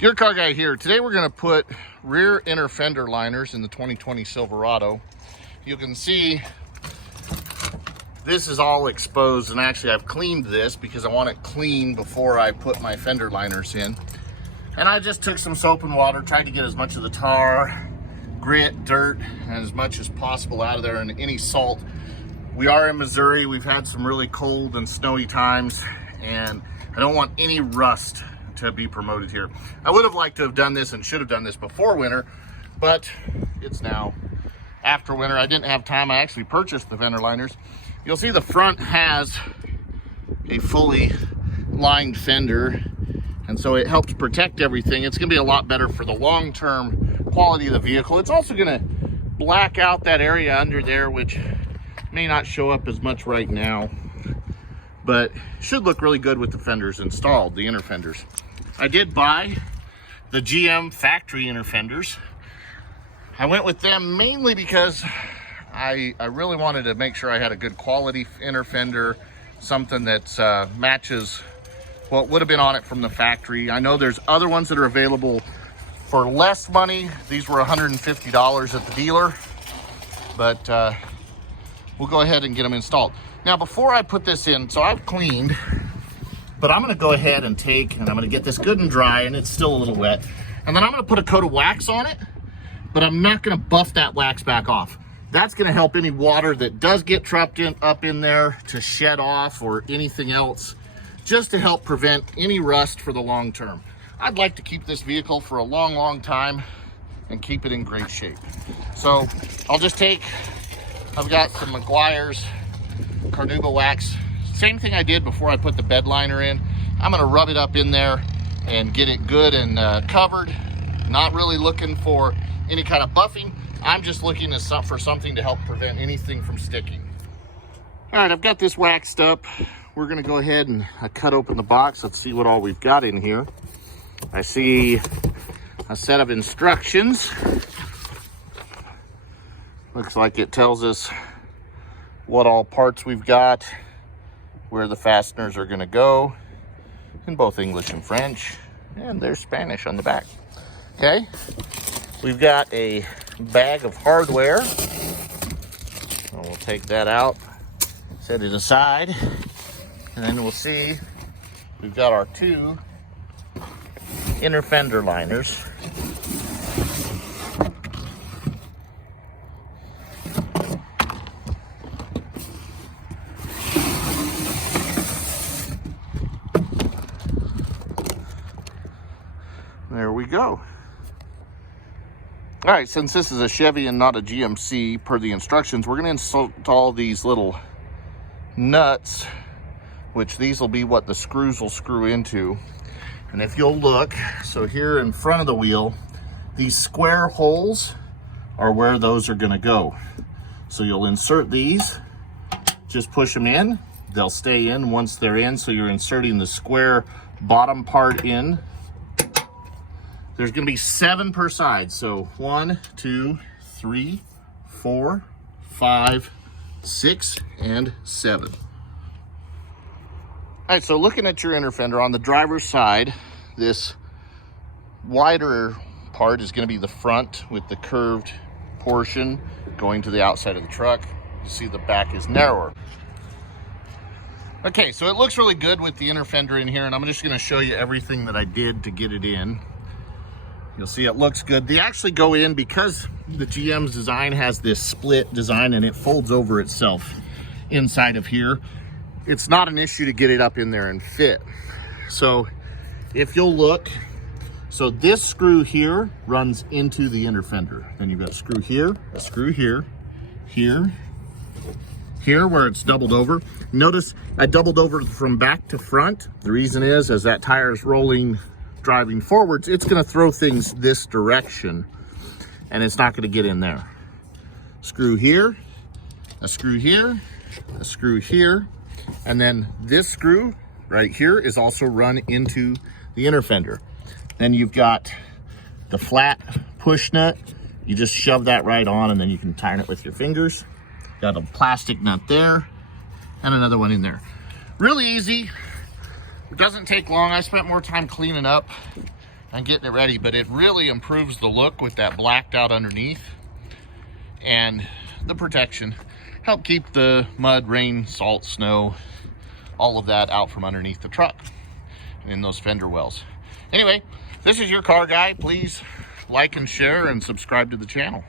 Gear Car Guy here. Today we're going to put rear inner fender liners in the 2020 Silverado. You can see this is all exposed, and actually I've cleaned this because I want it clean before I put my fender liners in. And I just took some soap and water, tried to get as much of the tar, grit, dirt, and as much as possible out of there, and any salt. We are in Missouri. We've had some really cold and snowy times, and I don't want any rust to be promoted here. I would have liked to have done this and should have done this before winter, but it's now after winter. I didn't have time. I actually purchased the fender liners. You'll see the front has a fully lined fender, and so it helps protect everything. It's gonna be a lot better for the long-term quality of the vehicle. It's also gonna black out that area under there, which may not show up as much right now, but should look really good with the fenders installed, the inner fenders. I did buy the GM factory inner fenders. I went with them mainly because I really wanted to make sure I had a good quality inner fender, something that matches what would have been on it from the factory. I know there's other ones that are available for less money. These were $150 at the dealer, but we'll go ahead and get them installed. Now, before I put this in, so I've cleaned, but I'm gonna go ahead and I'm gonna get this good and dry, and it's still a little wet. And then I'm gonna put a coat of wax on it, but I'm not gonna buff that wax back off. That's gonna help any water that does get trapped up in there to shed off, or anything else, just to help prevent any rust for the long term. I'd like to keep this vehicle for a long, long time and keep it in great shape. So I'll just I've got some Meguiar's Carnauba wax. Same thing I did before I put the bed liner in. I'm gonna rub it up in there and get it good and covered. Not really looking for any kind of buffing. I'm just looking for something to help prevent anything from sticking. All right, I've got this waxed up. We're gonna go ahead and cut open the box. Let's see what all we've got in here. I see a set of instructions. Looks like it tells us what all parts we've got, where the fasteners are gonna go, in both English and French, and there's Spanish on the back. Okay, we've got a bag of hardware. So we'll take that out, set it aside, and then we'll see we've got our two inner fender liners. There we go. All right, since this is a Chevy and not a GMC per the instructions, we're gonna install these little nuts, which these will be what the screws will screw into. And if you'll look, so here in front of the wheel, these square holes are where those are gonna go. So you'll insert these, just push them in, they'll stay in once they're in. So you're inserting the square bottom part in. There's gonna be 7 per side. So 1, 2, 3, 4, 5, 6, and 7. All right, so looking at your inner fender, on the driver's side, this wider part is gonna be the front with the curved portion going to the outside of the truck. You see the back is narrower. Okay, so it looks really good with the inner fender in here, and I'm just gonna show you everything that I did to get it in. You'll see it looks good. They actually go in because the GM's design has this split design and it folds over itself inside of here. It's not an issue to get it up in there and fit. So if you'll look, so this screw here runs into the inner fender. Then you've got a screw here, here where it's doubled over. Notice I doubled over from back to front. The reason is as that tire is rolling, driving forwards, it's gonna throw things this direction and it's not gonna get in there. Screw here, a screw here, a screw here, and then this screw right here is also run into the inner fender. Then you've got the flat push nut. You just shove that right on and then you can tighten it with your fingers. Got a plastic nut there and another one in there. Really easy. It doesn't take long. I spent more time cleaning up I'm getting it ready, but it really improves the look with that blacked out underneath and the protection. Help keep the mud, rain, salt, snow, all of that out from underneath the truck and in those fender wells. Anyway, this is your car guy. Please like and share and subscribe to the channel.